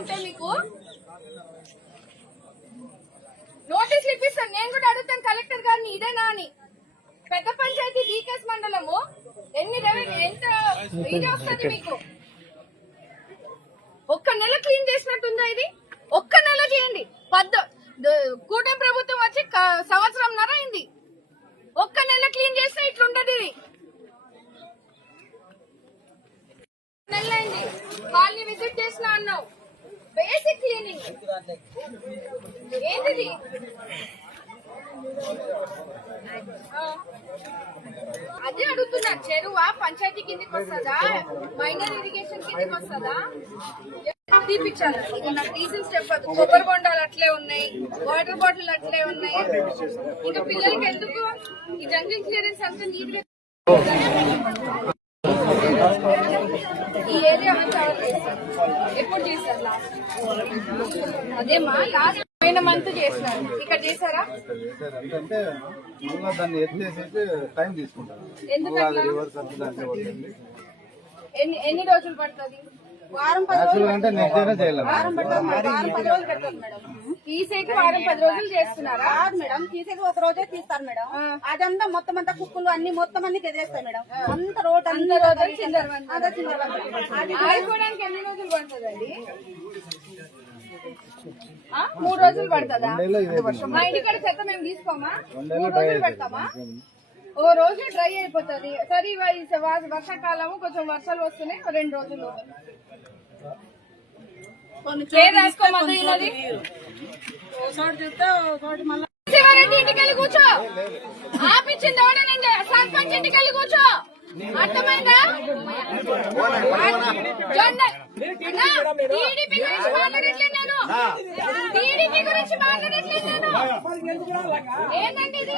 ఉంటే మీకు నోటీసులు ఇప్పిస్తాను. నేను కూడా అడుగుతాను కలెక్టర్ గారిని ఇదేనా అని. పెద్ద పంచాయతీ డీకేఎస్ మండలము ఎంత ఇది వస్తుంది మీకు? ఒక్క నెల క్లీన్ చేసినట్టుందా ఇది? ఒక్క నెల చేయండి. కూటమి ప్రభుత్వం వచ్చి సంవత్సరంన్నర అయింది. ఒక్క నెల క్లీన్ చేస్తే ఇట్లుంటది. ఇది నెలైంది. కాలనీ విజిట్ చేసిన అన్నావు. బేసిక్ క్లీనింగ్ ఏంటిది? అదే అడుగుతున్నా. చెరువా పంచాయతీ కిందకి వస్తుందా? మైనర్ ఇరిగేషన్ కిందకి వస్తుందా? తీపిచ్చాను. నాకు రీజన్స్ చెప్పదు. కొబ్బరి బొండాలు అట్లే ఉన్నాయి, వాటర్ బాటిల్ అట్లే ఉన్నాయి. ఇంకా పిల్లలకి ఎందుకు ఈ జంగిల్ క్లియరెన్స్ అంతా నీట్గా ఈ ఏరియా ఎప్పుడు చేశారు? లాస్ట్ అదేమా లాస్ట్ పోయిన మంత్ చేసినారు. ఇక్కడ చేశారా? ఎన్ని రోజులు పడుతుంది? వారం 10 రోజులు పెడతారు మేడం. తీసేకి వారం 10 రోజులు చేస్తున్నారా? మేడం తీసేకి ఒక రోజే తీస్తారు మేడం. అదంతా మొత్తం అంతా కుక్కలు అన్ని మొత్తం అన్ని గెదేస్తాయి మేడం. అంత రోడ్ అన్ని రోజులు ఆడుకోవడానికి ఎన్ని రోజులు పడుతుందండి? 3 రోజులు పడుతుందా? మా ఇంటికాడ చెత్త మేము తీసుకోమా? 3 రోజులు పెడతామా? ఓ రోజు డ్రై అయిపోతుంది. సరే వర్షాకాలము కొంచెం వర్షాలు వస్తున్నాయి. 2 రోజులు శివారెడ్డి ఇంటికెళ్ళి కూర్చో. ఆపించింది ఎవడ? నేను సర్పంచ్ ఇంటికెళ్ళి కూర్చో. అర్థమైందా? టీడీపీ గురించి మాట్లాడట్లేదు నేను. టీడీపీ గురించి మాట్లాడట్లేదు నేను. ఏంటంటే ఇది